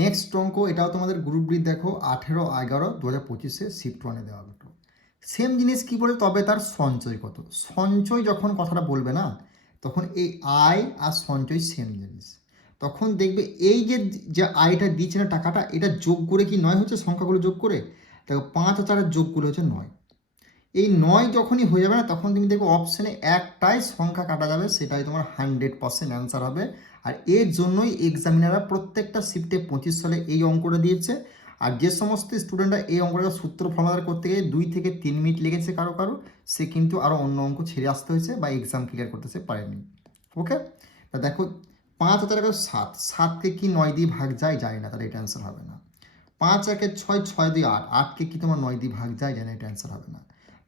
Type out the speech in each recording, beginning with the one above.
Next অঙ্ক, এটাও তোমাদের গ্রুপ ডি, দেখো 18/11/2025 শিফট 1-এ দেওয়া হলো। সেম জিনিস কি বলে, তবে তার সঞ্চয় কত। সঞ্চয় যখন কথাটা বলবে না, তখন এই আয় আর সঞ্চয় সেম জিনিস। তখন দেখবে এই যে যে আয়টা দিচ্ছে না টাকাটা, এটা যোগ করে কি 9 হচ্ছে, সংখ্যাগুলো যোগ করে দেখো 5 আর 4-এর যোগগুলো হচ্ছে 9। এই 9 যখনই হয়ে যাবে না, তখন তুমি দেখো অপশানে একটাই সংখ্যা কাটা যাবে, সেটাই তোমার 100% অ্যান্সার হবে। আর এর জন্যই এক্সামিনাররা প্রত্যেকটা শিফটে 25 সালে এই অঙ্কটা দিয়েছে। আর যে সমস্ত স্টুডেন্টরা এই অঙ্কটা সূত্র ফর্মুলা করতে গিয়ে 2 থেকে 3 মিনিট লেগেছে কারো কারো, সে কিন্তু আরও অন্য অঙ্ক ছেড়ে আসতে হয়েছে বা এক্সাম ক্লিয়ার করতে সে পারেনি। ওকে, তা দেখো 5 আর 4 7কে কি 9 দিয়ে ভাগ যায়, যায় না, তাহলে এটা অ্যান্সার হবে না। 5 আর 6 6 দিয়ে 8, 8কে কি তোমার 9 দিয়ে ভাগ যায়, যায় না, এটা অ্যান্সার হবে না।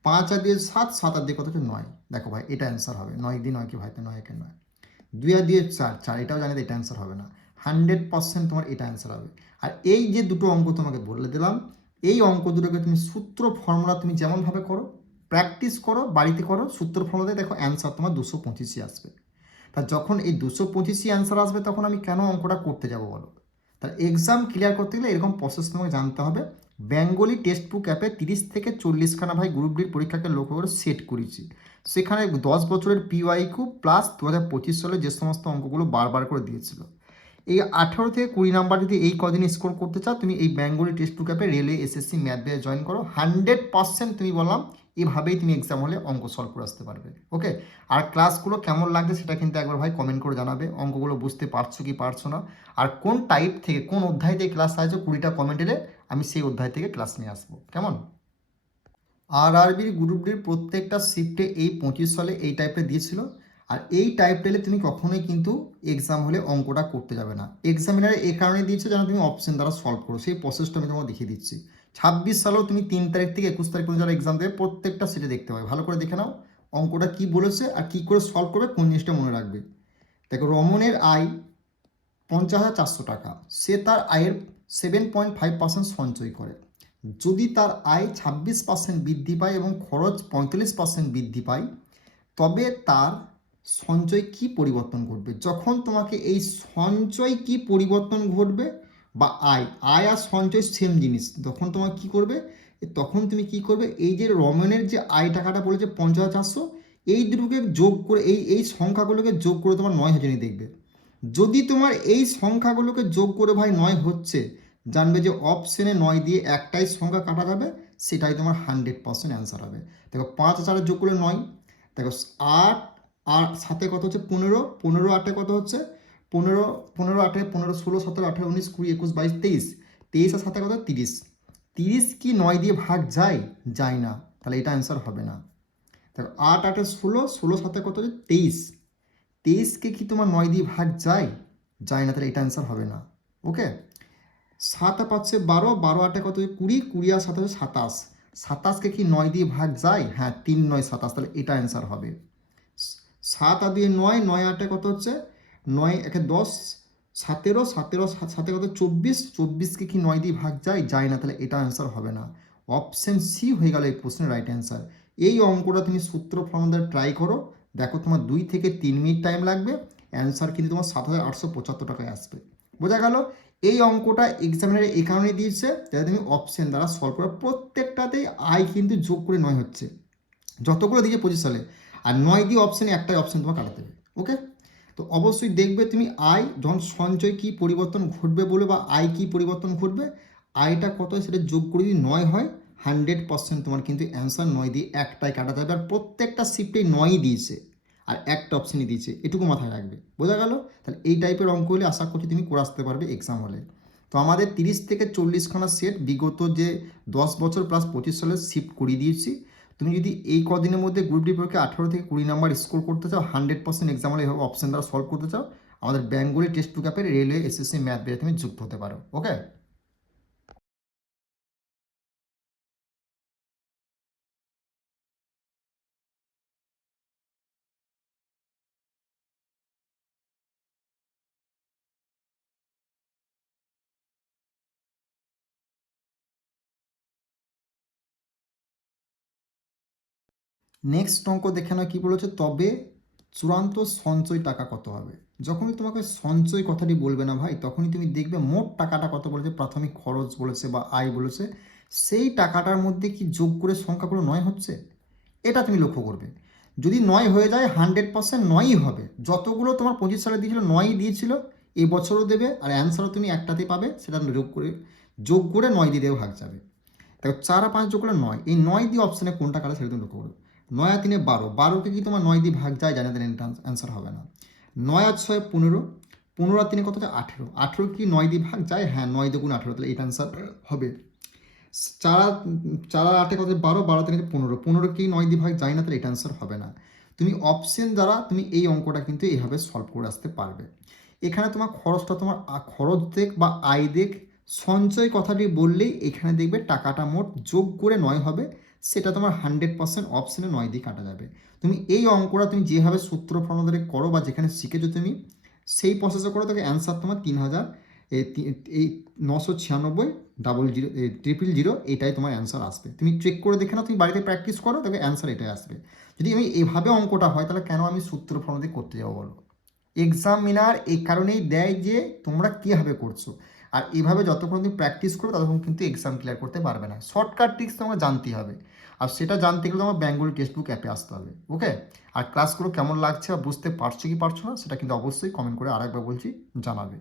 5 আর 2 7, 7 আর 2 কত হচ্ছে 9, দেখো ভাই এটা অ্যান্সার হবে। 9 দিয়ে 9কে ভাই, 9 একে 9। 2 আর 2 4, 4 এটাও জানি, এটা অ্যান্সার হবে না। 100% তোমার এটা অ্যান্সার হবে। আর এই যে দুটো অঙ্ক তোমাকে বলে দিলাম, এই অঙ্ক দুটোকে তুমি সূত্র ফর্মুলা তুমি যেমনভাবে করো, প্র্যাকটিস করো, বাড়িতে করো, সূত্র ফর্মুলাতে দেখো অ্যান্সার তোমার 225ই আসবে। তা যখন এই 225ই অ্যান্সার আসবে, তখন আমি কেন অঙ্কটা করতে যাব বলো। তার এক্সাম ক্লিয়ার করতে গেলে এরকম প্রসেস তোমাকে জানতে হবে। বেঙ্গলি টেক্সট বুক অ্যাপে 30 থেকে 40খানা ভাই গ্রুপ ডির পরীক্ষাকে লক্ষ্য করে সেট করেছি। সেখানে 10 বছরের PYQ প্লাস 2025 সালে যে সমস্ত অঙ্কগুলো বারবার করে দিয়েছিল। এই 18 থেকে 20 নাম্বার যদি এই কদিন স্কোর করতে চাও, তুমি এই বেঙ্গলি টেক্সট বুক অ্যাপে রেলওয়ে SSC ম্যাথ দিয়ে জয়েন করো। 100% তুমি বললাম এভাবেই তুমি এক্সাম হলে অঙ্ক সলভ করে আসতে পারবে। ওকে, আর ক্লাসগুলো কেমন লাগছে সেটা কিন্তু একবার ভাই কমেন্ট করে জানাবে। অঙ্কগুলো বুঝতে পারছো কি পারছো না, আর কোন টাইপ থেকে, কোন অধ্যায় থেকে ক্লাস চাইছো, 20টা কমেন্ট এলে আমি সেই অধ্যায় থেকে ক্লাস নিয়ে আসবো। কেমন? RRBর গ্রুপ ডির প্রত্যেকটা শিফটে এই 25 সালে এই টাইপের দিয়েছিল। আর এই টাইপ পেলে তুমি কখনোই কিন্তু এক্সাম হলে অঙ্কটা করতে যাবে না। এক্সামিনারে এই কারণে দিয়েছে যেন তুমি অপশন দ্বারা সলভ করো, সেই প্রসেসটা আমি তোমাকে দেখিয়ে দিচ্ছি। 26 সালেও তুমি 3 তারিখ থেকে 21 তারিখ পর্যন্ত যারা এক্সাম দেবে, প্রত্যেকটা সিটে দেখতে পাবে। ভালো করে দেখে নাও অঙ্কটা কি বলেছে আর কি করে সলভ করবে, কোন জিনিসটা মনে রাখবে। দেখো, রমনের আয় 50,400 টাকা, সে তার আয়ের 7.5% সঞ্চয় করে। যদি তার আয় 26% বৃদ্ধি পায় এবং খরচ 45% বৃদ্ধি পায়, তবে তার সঞ্চয় কি পরিবর্তন ঘটবে। যখন তোমাকে এই সঞ্চয় কি পরিবর্তন ঘটবে বা আয়, আয় আর সঞ্চয় সেম জিনিস, তখন তোমাকে কি করবে, তখন তুমি কি করবে, এই যে রমনের যে আয় টাকাটা বলেছে 50,400, এই দুটোকে যোগ করে, এই সংখ্যাগুলোকে যোগ করে তোমার 9,000 দেখবে। যদি তোমার এই সংখ্যাগুলোকে যোগ করে ভাই 9 হচ্ছে, জানবে যে অপশনে 9 দিয়ে একটাই সংখ্যা কাটা যাবে, সেটাই তোমার 100% অ্যান্সার হবে। দেখো 5 আর 4 যোগ করলে 9, দেখো 8 আর 7 কত হচ্ছে 15, 15 8 কত হচ্ছে 15, 15 8 15 16 17 18 19 20 21 22 23, 23 আর 7 কত 30, 30 কি 9 দিয়ে ভাগ যায়, যায় না, তাহলে এটা অ্যান্সার হবে না। দেখো 8 8 16, 16 7 কত হচ্ছে 23, 23কে কি তোমার 9 দিয়ে ভাগ যায়, যায় না, তাহলে এটা অ্যান্সার হবে না। ওকে, 7 আর 5 12, 12 8 কত 20, 20 আর 7 27, 27কে কি 9 দিয়ে ভাগ যায়, হ্যাঁ 3 9 27, তাহলে এটা অ্যান্সার হবে। 7 আর 2 9, 9 8 কত হচ্ছে 9 1 10, 17, 17 7 কত 24, 24কে কি 9 দিয়ে ভাগ যায়, যায় না, তাহলে এটা অ্যান্সার হবে না। অপশন সি হয়ে গেল এই প্রশ্নের রাইট অ্যান্সার। এই অঙ্কটা তুমি সূত্র ফর্মুলা ট্রাই করো, দেখো তোমার 2 থেকে 3 মিনিট টাইম লাগবে, অ্যান্সার কিন্তু তোমার 7,875 টাকায় আসবে। বোঝা গেল? এই অঙ্কটা এক্সামিনারে এই কারণে দিয়েছে যাতে তুমি অপশন দ্বারা সলভ করো। প্রত্যেকটাতেই আয় কিন্তু যোগ করে 9 হচ্ছে, যতগুলো দিকে 25 সালে। আর 9 দিয়ে অপশানে একটাই অপশান তোমার কাটাতে হবে। ওকে, তো অবশ্যই দেখবে তুমি আয় যখন সঞ্চয় কি পরিবর্তন ঘটবে বলে, বা আয় কি পরিবর্তন ঘটবে, আয়টা কত হয় সেটা যোগ করে যদি 9 হয়, 100% তোমার কিন্তু অ্যান্সার 9 দিয়ে একটাই কাটা যাবে। আর প্রত্যেকটা শিফটেই 9ই দিয়েছে আর একটা অপশানই দিয়েছে, এটুকু মাথায় রাখবে। বোঝা গেল? তাহলে এই টাইপের অঙ্ক হলে আশা করছি তুমি করে আসতে পারবে এক্সাম হলে। তো আমাদের 30 থেকে 40খানা সেট বিগত যে 10 বছর প্লাস 25 সালের শিফট করিয়ে দিয়েছি। তুমি যদি এই কদিনের মধ্যে গ্রুপ ডি পরীক্ষা 18 থেকে 20 নাম্বার স্কোর করতে চাও, 100% এক্সাম হলে এভাবে অপশন দ্বারা সলভ করতে চাও, আমাদের বেঙ্গলি টেক্সট বুক অ্যাপের রেলওয়ে SSC ম্যাথ বেয়ে তুমি যুক্ত হতে পারো। ওকে, নেক্সট অঙ্ক দেখে নাও কি বলেছে, তবে চূড়ান্ত সঞ্চয় টাকা কত হবে? যখনই তোমাকে সঞ্চয় কথাটি বলবে না ভাই, তখনই তুমি দেখবে মোট টাকাটা কত বলেছে, প্রাথমিক খরচ বলেছে বা আয় বলেছে, সেই টাকাটার মধ্যে কি যোগ করে সংখ্যাগুলো 9 হচ্ছে, এটা তুমি লক্ষ্য করবে। যদি 9 হয়ে যায় 100% 9ই হবে। যতগুলো তোমার 25 সালে দিয়েছিল 9ই দিয়েছিল, এই বছরও দেবে, আর অ্যান্সারও তুমি একটাতেই পাবে, সেটা যোগ করে 9 দিয়ে দেবে, ভাগ যাবে। দেখো 4 আর 5 যোগ করলে 9, এই 9 দিয়ে অপশানে কোনটা কাটে সেটা তুমি লক্ষ্য করো। 9 আর 3 12, 12কে কি তোমার 9 দিয়ে ভাগ যায়, জানে দেন অ্যান্সার হবে না। 9 আর 6 15, 15 আর 3 কত হচ্ছে 18, 18 কি 9 দিয়ে ভাগ যায়, হ্যাঁ 9 দিয়ে গুণ 18, তাহলে এটা অ্যান্সার হবে। 4 আর 8 কত 12, 12 3 15, 15 কি 9 দিয়ে ভাগ যায় না, তাহলে এটা অ্যান্সার হবে না। তুমি অপশন দ্বারা তুমি এই অঙ্কটা কিন্তু এইভাবে সলভ করে আসতে পারবে। এখানে তোমার খরচটা তোমার খরচ দেখ বা আয় দেখ, সঞ্চয় কথাটি বললেই এখানে দেখবে টাকাটা মোট যোগ করে 9 হবে, সেটা তোমার 100% অপশনে 9 দিয়ে কাটা যাবে। তুমি এই অঙ্কটা তুমি যেভাবে সূত্র ফর্মুলা ধরে করো বা যেখানে শিখেছো তুমি, সেই প্রসেসে করো, তবে অ্যান্সার তোমার 3000 এই 996 000 এটাই তোমার অ্যান্সার আসবে। তুমি চেক করে দেখে নাও, তুমি বাড়িতে প্র্যাকটিস করো, তবে অ্যান্সার এটাই আসবে। যদি আমি এভাবে অঙ্কটা হয়, তাহলে কেন আমি সূত্র ফর্মুলা দিয়ে করতে যাবো বলো? এক্সামিনার এই কারণেই দেয় যে তোমরা কীভাবে করছো, আর এভাবে যতক্ষণ তুমি প্র্যাকটিস করো ততক্ষণ কিন্তু এক্সাম ক্লিয়ার করতে পারবে না। শর্টকাট ট্রিক্স তোমাকে জানতেই হবে, আর সেটা জানতে গেলে তোমার বেঙ্গলি টেক্সটবুক অ্যাপে আসতে হবে। ওকে, আর ক্লাসগুলো কেমন লাগছে বা বুঝতে পারছো কি পারছো না, সেটা কিন্তু অবশ্যই কমেন্ট করে আরেকবার বলছি জানাবে।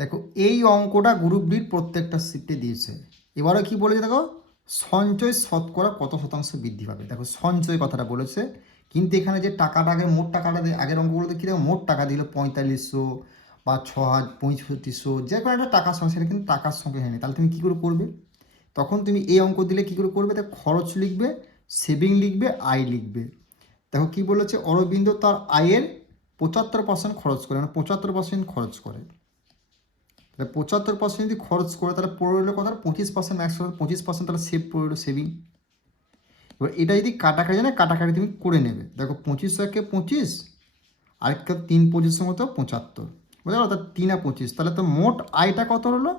দেখো এই অঙ্কটা গ্রুপ ডির প্রত্যেকটা শিফটে দিয়েছে। এবারে কি বলেছে দেখো, সঞ্চয় শতকরা কত শতাংশ বৃদ্ধি পাবে। দেখো সঞ্চয় কথাটা বলেছে, কিন্তু এখানে যে টাকাটা আগের মোট টাকাটা আগের অঙ্কগুলোতে কী দেখো, মোট টাকা দিল 4500 বা 6500, যে কোনো একটা টাকার সঙ্গে, সেটা কিন্তু টাকার সঙ্গে হয়নি। তাহলে তুমি কী করে করবে? তখন তুমি এই অঙ্ক দিলে কী করে করবে? দেখো খরচ লিখবে, সেভিং লিখবে, আয় লিখবে। দেখো কী বলেছে, অরবিন্দ তার আয়ের 75% খরচ করে, মানে 75% খরচ করে। তাহলে 75% যদি খরচ করে, তাহলে পড়ে রইলো কথা 25%, একশো 25%, তাহলে সেভ পড়ে রইলো সেভিং। এবার এটা যদি কাটাকাটি জানে, কাটাকাটি তুমি করে নেবে। দেখো 25 একে 25, আরেকটা 3 25 মতো 75, বুঝা গেলো? তার 3 আর 25, তাহলে তো মোট আয়টা কত হলো?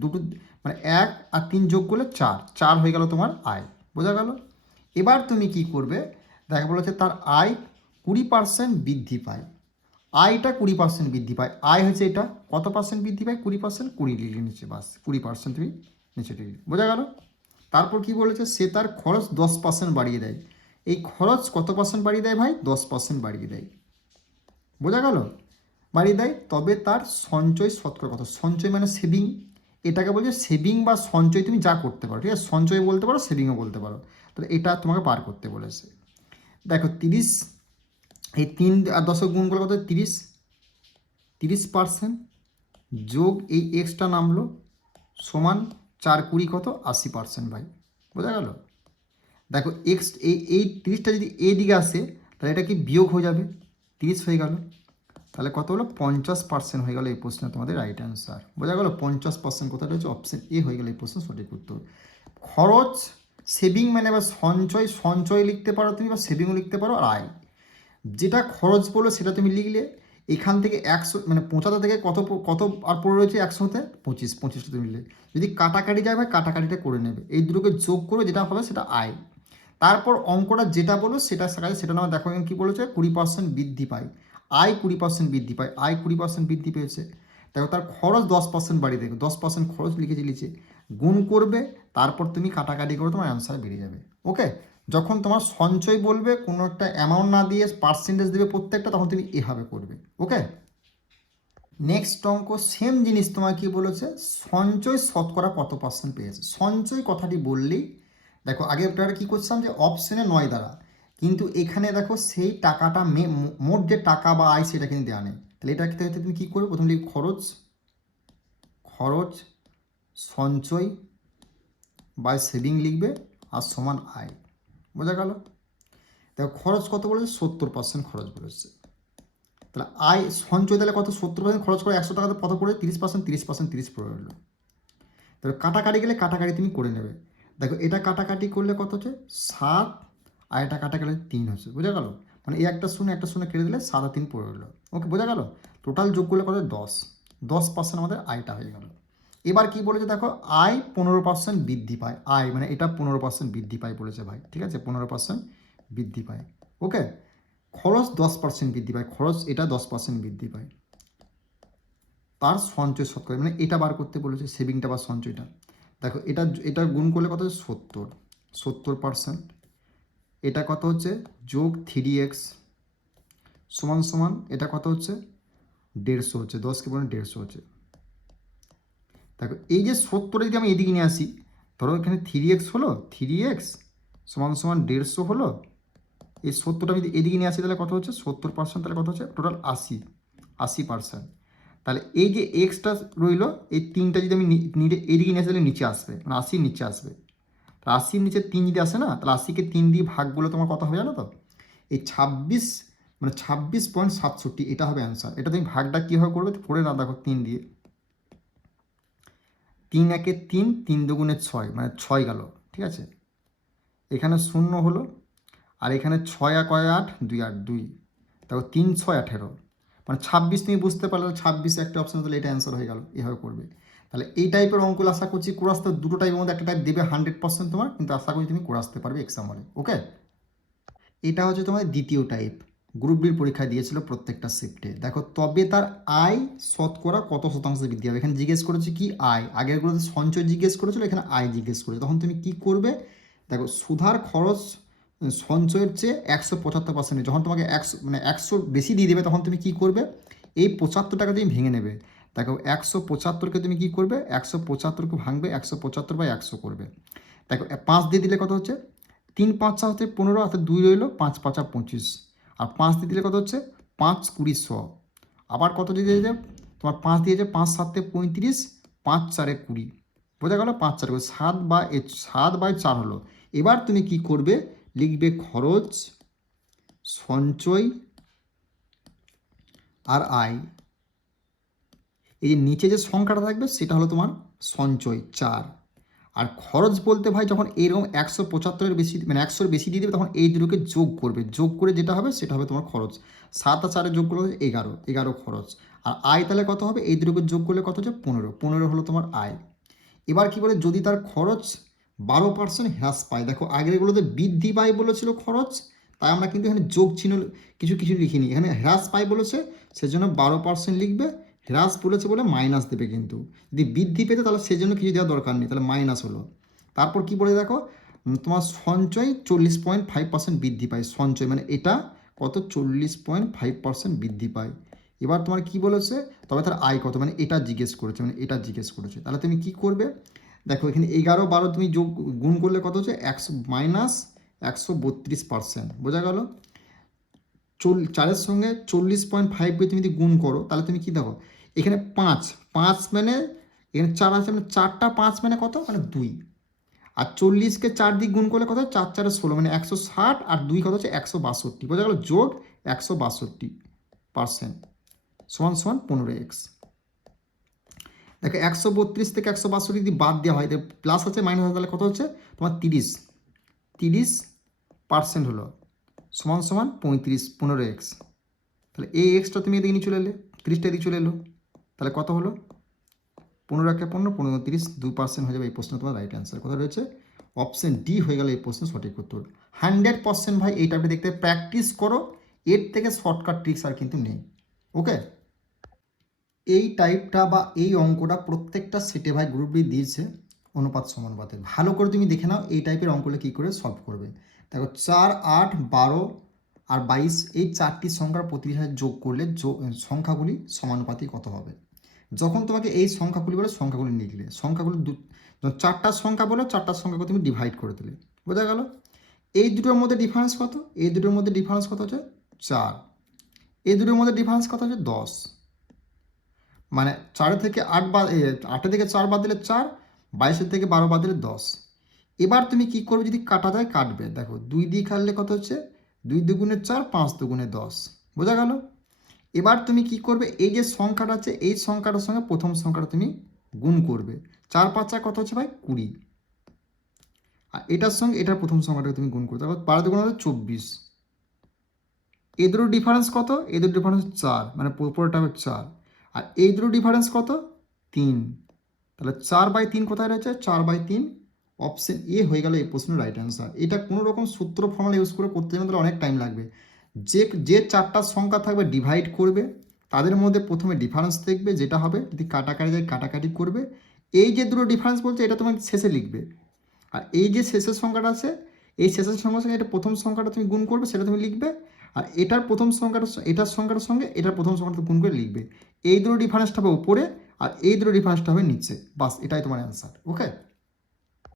দুটো মানে 1 আর 3 যোগ করলে 4 হয়ে গেল তোমার আয়, বোঝা গেল? এবার তুমি কি করবে? দেখা বলেছে তার আয় 20% বৃদ্ধি পায়, আয়টা 20% বৃদ্ধি পায়। আয় হচ্ছে এটা, কত পার্সেন্ট বৃদ্ধি পায়? 20%, 20 ডিগ্রি নিচে, বাস 20% তুমি নিচে ডিগ্রি, বোঝা গেল? তারপর কি বলেছে, সে তার খরচ 10% বাড়িয়ে দেয়। এই খরচ কত পার্সেন্ট বাড়িয়ে দেয় ভাই? 10% বাড়িয়ে দেয়, বোঝা গেল? বাড়িয়ে দেয়, তবে তার সঞ্চয় শতকরা কত? সঞ্চয় মানে সেভিং, এটাকে বলছে সেভিং বা সঞ্চয় তুমি যা করতে পারো, ঠিক আছে? সঞ্চয় বলতে পারো, সেভিংও বলতে পারো। তাহলে এটা তোমাকে বার করতে বলেছে। দেখো 30, এই 3 আর 10 গুণ করে কত? 30% যোগ এই এক্সট্রা নামলো সমান 4 20 কত? 80% ভাই, বোঝা গেল? দেখো এক্স এই 30টা যদি এই দিকে আসে, তাহলে এটা কি বিয়োগ হয়ে যাবে, 30 হয়ে গেল, তাহলে কত হলো? 50% হয়ে গেল এই প্রশ্নে তোমাদের রাইট অ্যান্সার, বোঝা গেল? 50% কোথাটা হচ্ছে? অপশন এ হয়ে গেল এই প্রশ্নের সঠিক উত্তর। খরচ সেভিং মানে বা সঞ্চয় লিখতে পারো তুমি, বা সেভিংও লিখতে পারো, আর আয় যেটা খরচ বলো সেটা তুমি লিখলে। এখান থেকে 100 মানে 75 থেকে কত কত আর পড়ে রয়েছে 100তে 25টা তুমি লিখলে। যদি কাটাকাটি যায় ভাই, কাটাকাটিটা করে নেবে, এই দুটোকে যোগ করে যেটা হবে সেটা আয়। তারপর অঙ্কটা যেটা বলো সেটা কাজে, সেটা না দেখো কী বলেছে, 20% বৃদ্ধি পায়, আয় 20% বৃদ্ধি পায়, আয় 20% বৃদ্ধি পেয়েছে। দেখো তার খরচ 10% বাড়িয়ে দেবে, 10% খরচ লিখেছে, গুণ করবে, তারপর তুমি কাটাকাটি করে তোমার অ্যান্সার বেরিয়ে যাবে। ওকে, যখন তোমার সঞ্চয় বলবে, কোনো একটা অ্যামাউন্ট না দিয়ে পার্সেন্টেজ দেবে প্রত্যেকটা, তখন তুমি এভাবে করবে। ওকে, নেক্সট অঙ্ক সেম জিনিস তোমার কি বলেছে, সঞ্চয় শতকরা কত পার্সেন্ট পেয়েছে। সঞ্চয় কথাটি বললেই দেখো আগে একটা কী করছিলাম, যে অপশনে 9 দ্বারা, কিন্তু এখানে দেখো সেই টাকাটা মোট যে টাকা বা আয় সেটা কিন্তু দেওয়া নেই। তাহলে এটা ক্ষেত্রে তুমি কী করবে? প্রথমে লিখবে খরচ সঞ্চয় বা সেভিং লিখবে, আর সমান আয়, বোঝা গেল? দেখো খরচ কত বলেছে? 70% খরচ বলেছে। তাহলে আয় সঞ্চয় তাহলে কত? 70% খরচ করে 100 টাকাতে কত পড়ে? 30%, 30%, 30 পড়ে রইলো। তাহলে কাটাকাটি গেলে কাটাকাটি তুমি করে নেবে। দেখো এটা কাটাকাটি করলে কত হচ্ছে? 7, আর এটা কাটা গেলে 3 হচ্ছে, বোঝা গেল? মানে এই একটা শূন্য কেটে দিলে 7 আর 3 পড়ে রইলো। ওকে, বোঝা গেল? টোটাল যোগ করলে কত? 10% আমাদের আয়টা হয়ে গেল। এবার কি বলেছে দেখো, আয় 15% বৃদ্ধি পায়, আয় মানে এটা 15% বৃদ্ধি পায় বলেছে ভাই, ঠিক আছে? 15% বৃদ্ধি পায়। ওকে, খরচ 10% বৃদ্ধি পায়, খরচ এটা 10% বৃদ্ধি পায়, তার সঞ্চয় শতকরা, মানে এটা বার করতে বলেছে সেভিংটা বা সঞ্চয়টা। দেখো এটা এটা গুণ করলে কত হচ্ছে 70%, এটা কত হচ্ছে যোগ 3x সমান সমান এটা কত হচ্ছে 150 হচ্ছে, 10কে বলে 150 হচ্ছে। দেখো এই যে 70 যদি আমি এদিকে নিয়ে আসি, ধরো এখানে 3x হলো, 3x সমান সমান 150 হলো, এই 70টা যদি এদিকে নিয়ে আসি তাহলে কত হচ্ছে 70%, তাহলে কত হচ্ছে টোটাল 80%। তাহলে এই যে এক্সটা রইলো, এই 3টা যদি আমি এদিকে নিয়ে আসি তাহলে নিচে আসবে, মানে 80 নিচে আসবে। তাহলে 80 নিচে 3 যদি আসে না, তাহলে 80কে 3 দিয়ে ভাগ বলে তোমার কত হবে জানো তো, এই 26, মানে 26.67, এটা হবে অ্যান্সার। এটা তুমি ভাগটা কীভাবে করবে পড়ে না, দেখো 3 দিয়ে, 3 একে 3, 3 দুগুণে 6, মানে 6 গেল, ঠিক আছে, এখানে 0 হলো, আর এখানে 6 আর 8, 2 8 2, দেখো 3 6 18, মানে 26 তুমি বুঝতে পারলে 26 একটা অপশন, তাহলে এটা অ্যান্সার হয়ে গেল, এভাবে করবে। তাহলে এই টাইপের অঙ্কগুলো আশা করছি করে আসতে, দুটো টাইপের মধ্যে একটা টাইপ দেবে 100% তোমার, কিন্তু আশা করি তুমি করে আসতে পারবে এক্সাম হলে। ওকে, এটা হচ্ছে তোমার দ্বিতীয় টাইপ, গ্রুপ ডির পরীক্ষা দিয়েছিল প্রত্যেকটা শিফটে। দেখো তবে তার আয় শতকরা কত শতাংশ বৃদ্ধি হবে, এখানে জিজ্ঞেস করেছে কি আয়, আগেরগুলোতে সঞ্চয় জিজ্ঞেস করেছিল, এখানে আয় জিজ্ঞেস করেছে, তখন তুমি কি করবে, দেখো সুধার খরচ সঞ্চয়ের চেয়ে 175%, যখন তোমাকে 100 মানে 100 বেশি দিয়ে দেবে, তখন তুমি কি করবে, এই 75 টাকা তুমি ভেঙে নেবে। দেখো 175কে তুমি কি করবে, 175কে ভাঙবে, 175/100 করবে। দেখো 5 দিয়ে দিলে কত হচ্ছে, 3 5 হচ্ছে 15, অর্থাৎ 2 রইলো, 5 5 25, আর 5 দিয়ে দিলে কত হচ্ছে 5 20 100, আবার কত দিয়ে দিয়েছে তোমার 5 দিয়েছে, 5 7 35, 5 4 20, বোঝা গেল, 5 4 7/4 হলো। এবার তুমি কি করবে, লিখবে খরচ, সঞ্চয় আর আয়, এই যে নিচে যে সংখ্যাটা থাকবে সেটা হলো তোমার সঞ্চয় 4, আর খরচ বলতে ভাই যখন এরকম 175-এর বেশি, মানে 100-এর বেশি দিয়ে দেবে, তখন এই দুটোকে যোগ করবে, যোগ করে যেটা হবে সেটা হবে তোমার খরচ। 7 আর 4 যোগ করলে 11 খরচ। আর আয় তাহলে কত হবে, এই দুটোকে যোগ করলে কত হচ্ছে 15 হলো তোমার আয়। এবার কি বলে, যদি তার খরচ 12% হ্রাস পায়, দেখো আগেরগুলোতে বৃদ্ধি পায় বলেছিল খরচ, তাই আমরা কিন্তু এখানে যোগ চিহ্ন কিছু লিখিনি, এখানে হ্রাস পায় বলেছে সেজন্য 12% লিখবে, হ্রাস বলেছে বলে মাইনাস দেবে, কিন্তু যদি বৃদ্ধি পেতে তাহলে সেজন্য কিছু দেওয়ার দরকার নেই, তাহলে মাইনাস হলো। তারপর কি বলে দেখো, তোমার সঞ্চয় 40.5% বৃদ্ধি পায়, সঞ্চয় মানে এটা কত 40.5% বৃদ্ধি পায়। এবার তোমার কি বলেছে, তবে তার আয় কত, মানে এটা জিজ্ঞেস করেছে, তাহলে তুমি কি করবে, দেখো এখানে 11 12 তুমি যোগ গুণ করলে কত হচ্ছে 100 - 132%, বোঝা গেল। 4-এর সঙ্গে 40.5 তুমি যদি গুণ করো, তাহলে তুমি কি দেখো, এখানে 5 মানে এখানে 4 আছে, মানে 4টা 5 মানে কত, মানে 2, আর 40কে 4 দিয়ে গুণ করলে কত, 4 4 16, মানে 160, আর 2 কত হচ্ছে 162, বোঝা গেল, যোগ 162% সমান সমান 15x। দেখো 132 থেকে 162 যদি বাদ দেওয়া হয়, প্লাস আছে মাইনাস আছে, তাহলে কত হচ্ছে তোমার 30% হলো, সমান সমান 15x। তাহলে এই এক্সটা তুমি এদিকে নিয়ে চলে এলে, 30টা এদিকে চলে এলো, তাহলে কত হলো 15 একে 15, 15 30, 2% হয়ে যাবে। এই প্রশ্ন তোমার রাইট অ্যান্সার কথা রয়েছে অপশন ডি হয়ে গেল এই প্রশ্নের সঠিক উত্তর। 100% ভাই এই টাইপে দেখতে প্র্যাকটিস করো, এর থেকে শর্টকাট ট্রিক্স আর কিন্তু নেই। ওকে, এই টাইপটা বা এই অঙ্কটা প্রত্যেকটা সেটে ভাই গ্রুপ বি দিয়েছে অনুপাত সমানুপাতে, ভালো করে তুমি দেখে নাও এই টাইপের অঙ্কগুলো কী করে সলভ করবে। দেখো 4 8 12 আর 22, এই 4টি সংখ্যার প্রতিটির সাথে যোগ করলে সংখ্যাগুলি সমানুপাতিক কত হবে। যখন তোমাকে এই সংখ্যাগুলি বলে সংখ্যাগুলি লিখলে, সংখ্যাগুলো 4টা সংখ্যা বলে 4টার সংখ্যাকে তুমি ডিভাইড করে দিলে, বোঝা গেল। এই দুটোর মধ্যে ডিফারেন্স কত, এই দুটোর মধ্যে ডিফারেন্স কত হচ্ছে 4, এই দুটোর মধ্যে ডিফারেন্স কত হচ্ছে 10, মানে 4 থেকে 8 বাদ, 8 থেকে 4 বাদ দিলে 4, 22 থেকে 12 বাদ দিলে 10। এবার তুমি কি করবে, যদি কাটা যায় কাটবে, দেখো 2 দিয়ে কাটলে কত হচ্ছে 2 দুগুণে 4, 5 দুগুণে 10, বোঝা গেল। এবার তুমি কি করবে, এই যে সংখ্যাটা আছে এই সংখ্যাটার সঙ্গে প্রথম সংখ্যাটা তুমি গুণ করবে, 4 5 কত হচ্ছে ভাই 20, আর এটার সঙ্গে এটার প্রথম সংখ্যাটাকে তুমি গুণ করবে, তারপর 12 দুগুণ হবে 24। এই দুটো ডিফারেন্স কত, এই দুটো ডিফারেন্স 4, মানে পুরোটা হবে 4, আর এই দুটো ডিফারেন্স কত 3, তাহলে 4/3 কোথায় রয়েছে, 4/3 অপশন এ হয়ে গেল এই প্রশ্নের রাইট অ্যান্সার। এটা কোনো রকম সূত্র ফর্মুলা ইউজ করে করতে গেলে তাহলে অনেক টাইম লাগবে, যে চারটা সংখ্যা থাকবে ডিভাইড করবে, তাদের মধ্যে প্রথমে ডিফারেন্স দেখবে, যেটা হবে যদি কাটাকাটি যায় কাটাকাটি করবে। এই যে দুটো ডিফারেন্স বলছে এটা তুমি শেষে লিখবে, আর এই যে শেষের সংখ্যাটা আছে এই শেষের সংখ্যার সঙ্গে এটা প্রথম সংখ্যাটা তুমি গুণ করবে, সেটা তুমি লিখবে। আর এটার প্রথম সংখ্যাটা এটার সংখ্যাটার সঙ্গে এটার প্রথম সংখ্যাটা গুণ করে লিখবে। এই দুটো ডিফারেন্সটা হবে উপরে আর এই দুটো ডিফারেন্সটা হবে নিচে, বাস এটাই তোমার অ্যান্সার। ওকে।